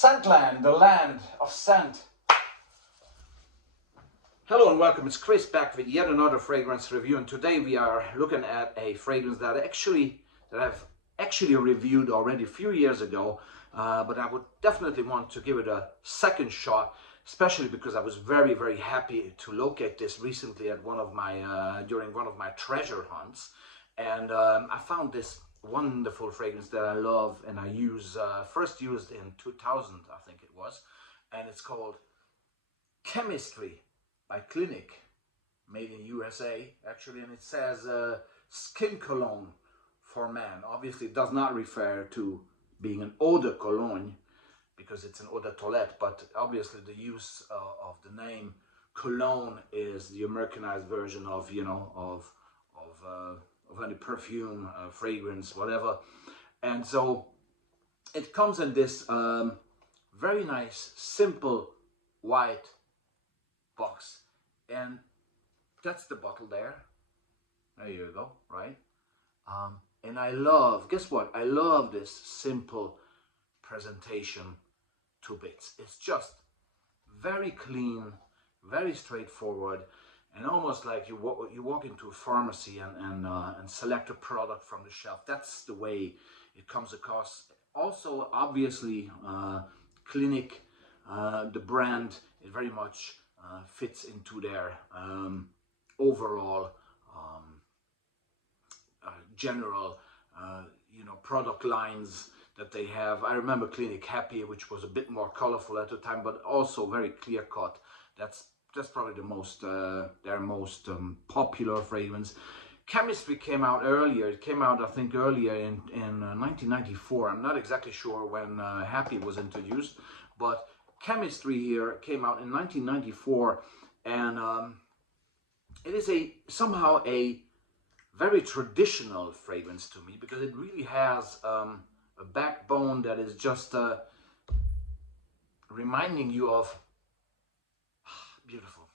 Scentland, the land of scent. Hello and welcome, it's Chris back with yet another fragrance review, and today we are looking at a fragrance that I've actually reviewed already a few years ago, but I would definitely want to give it a second shot, especially because I was very happy to locate this recently at one of my during one of my treasure hunts, and I found this wonderful fragrance that I love and I use first used in 2000, I think it was, and it's called Chemistry by Clinique, made in USA actually, and it says skin cologne for man. Obviously it does not refer to being an eau de cologne because it's an eau de toilette, but obviously the use of the name cologne is the Americanized version of, you know, of any perfume, fragrance, whatever. And so it comes in this very nice, simple white box, and that's the bottle there. There you go, right? And I love, guess what? I love this simple presentation to bits. It's just very clean, very straightforward, and almost like you walk into a pharmacy and select a product from the shelf. That's the way it comes across. Also, obviously, Clinique, the brand, it very much fits into their overall general product lines that they have. I remember Clinique Happy, which was a bit more colorful at the time, but also very clear cut. That's probably the most their most popular fragrance. Chemistry came out earlier. It came out, I think, earlier in 1994. I'm not exactly sure when Happy was introduced, but Chemistry here came out in 1994, and it is somehow a very traditional fragrance to me, because it really has a backbone that is just reminding you of beautiful,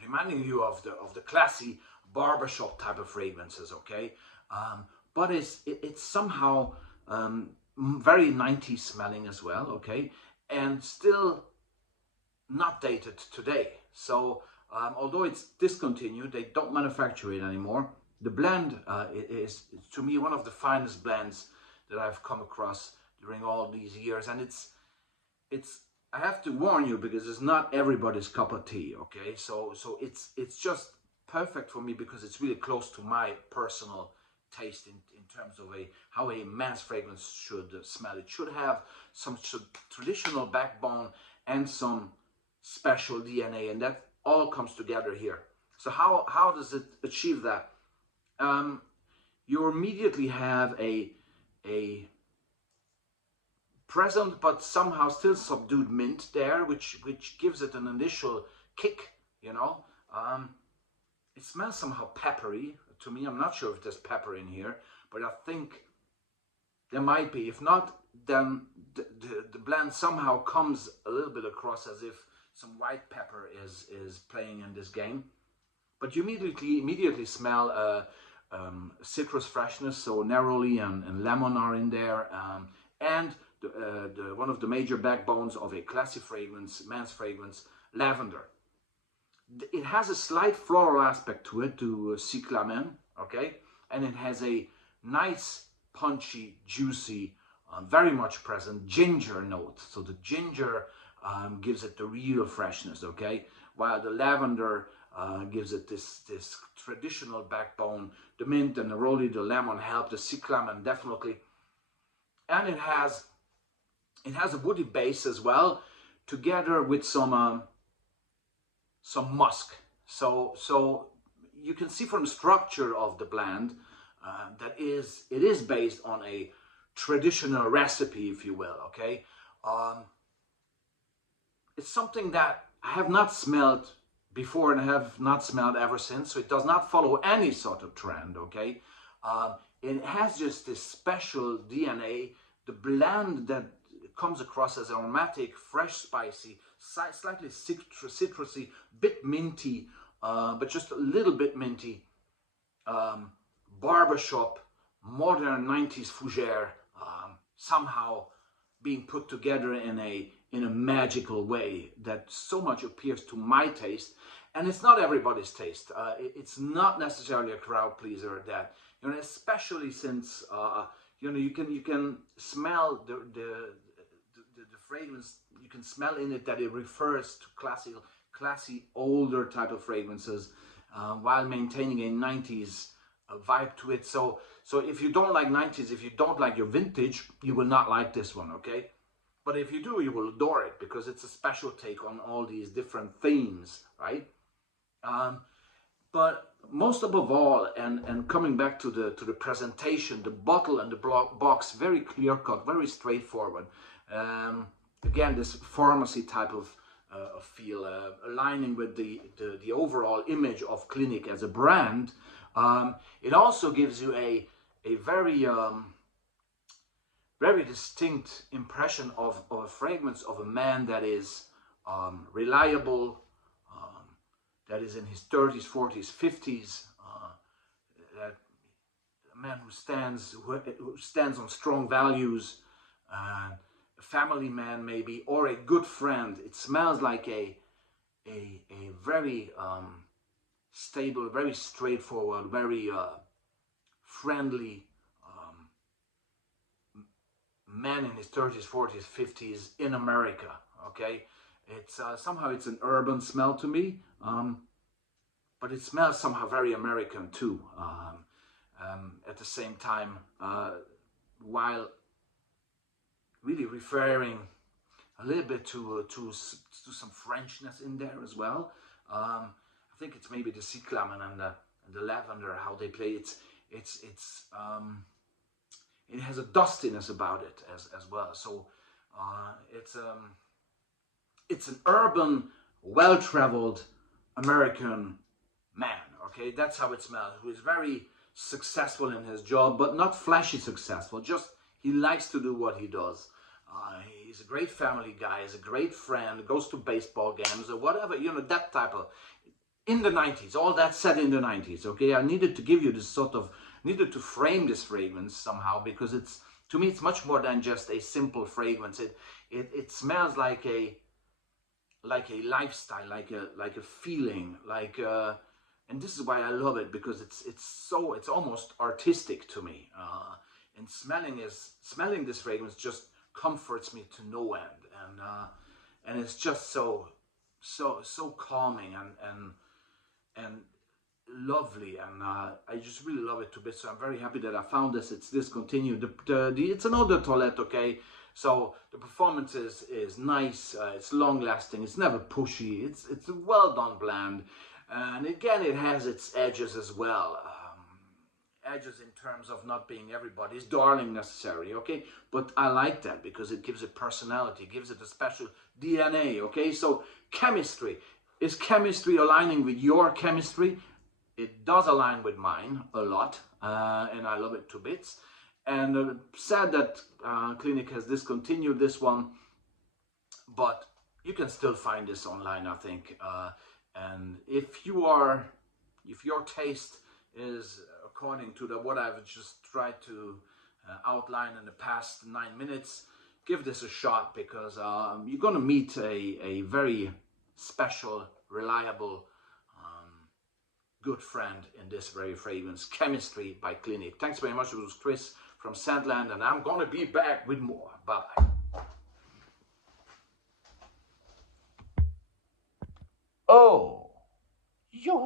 reminding you of the classy barbershop type of fragrances, okay? But it's somehow very 90s smelling as well, okay? And still not dated today. So although it's discontinued, they don't manufacture it anymore. The blend is to me one of the finest blends that I've come across during all these years, and it's I have to warn you, because it's not everybody's cup of tea, okay? So it's just perfect for me because it's really close to my personal taste in terms of how a man's fragrance should smell. It should have some traditional backbone and some special DNA, and that all comes together here. So how does it achieve that? You immediately have a present but somehow still subdued mint there, which gives it an initial kick, you know. It smells somehow peppery to me. I'm not sure if there's pepper in here, but I think there might be. If not, then the blend somehow comes a little bit across as if some white pepper is playing in this game. But you immediately smell citrus freshness, so neroli and lemon are in there, and one of the major backbones of a classy fragrance, man's fragrance, lavender. It has a slight floral aspect to it, to cyclamen, okay? And it has a nice, punchy, juicy, very much present ginger note. So the ginger gives it the real freshness, okay? While the lavender gives it this traditional backbone. The mint and the neroli, the lemon help, the cyclamen definitely. And it has a woody base as well, together with some musk. So you can see from the structure of the blend that it is based on a traditional recipe, if you will, okay? It's something that I have not smelled before and have not smelled ever since, so it does not follow any sort of trend, okay? It has just this special DNA. The blend that comes across as aromatic, fresh, spicy, slightly citrusy, bit minty, but just a little bit minty, barbershop, modern 90s fougere, somehow being put together in a magical way that so much appeals to my taste, and it's not everybody's taste. It's not necessarily a crowd pleaser. That, you know, especially since you know, you can smell the fragrance. You can smell in it that it refers to classy older type of fragrances, while maintaining a 90s vibe to it. So if you don't like 90s, if you don't like your vintage, you will not like this one, okay? But if you do, you will adore it, because it's a special take on all these different themes, right? But most above all, and coming back to the presentation, the bottle and the box, very clear cut, very straightforward. Again, this pharmacy type of feel, aligning with the overall image of Clinique as a brand. It also gives you a very very distinct impression of a fragrance of a man that is reliable, that is in his 30s, 40s, 50s, that a man who stands on strong values, a family man maybe, or a good friend. It smells like a very stable, very straightforward, very friendly man in his 30s, 40s, 50s in America. Okay, it's somehow it's an urban smell to me, but it smells somehow very American too. At the same time, while really referring a little bit to some Frenchness in there as well. I think it's maybe the cyclamen and the lavender, how they play it. It has a dustiness about it as well. So it's an urban, well-traveled American man. Okay, that's how it smells. Who is very successful in his job, but not flashy successful. Just he likes to do what he does. He's a great family guy. He's a great friend. Goes to baseball games or whatever. You know, that type of. In the 90s, all that set in the 90s. Okay, I needed to give you this sort of, needed to frame this fragrance somehow, because it's, to me, it's much more than just a simple fragrance. It smells like a lifestyle, like a feeling, and this is why I love it, because it's almost artistic to me. And smelling this fragrance just comforts me to no end, and it's just so calming and lovely, and I just really love it to bits. So I'm very happy that I found this. It's discontinued. It's an eau de toilette, okay? So the performance is nice. It's long lasting. It's never pushy. It's a well done blend, and again, it has its edges as well. Edges in terms of not being everybody's darling necessarily, okay? But I like that because it gives it personality, gives it a special DNA, okay? So chemistry. Is chemistry aligning with your chemistry? It does align with mine a lot, and I love it to bits. And sad that Clinique has discontinued this one, but you can still find this online, I think. And if your taste is according to what I've just tried to outline in the past 9 minutes, give this a shot, because you're going to meet a very special, reliable, good friend in this very fragrance, Chemistry by Clinique. Thanks very much. It was Chris from Sandland, and I'm going to be back with more. Bye-bye. Oh, yo.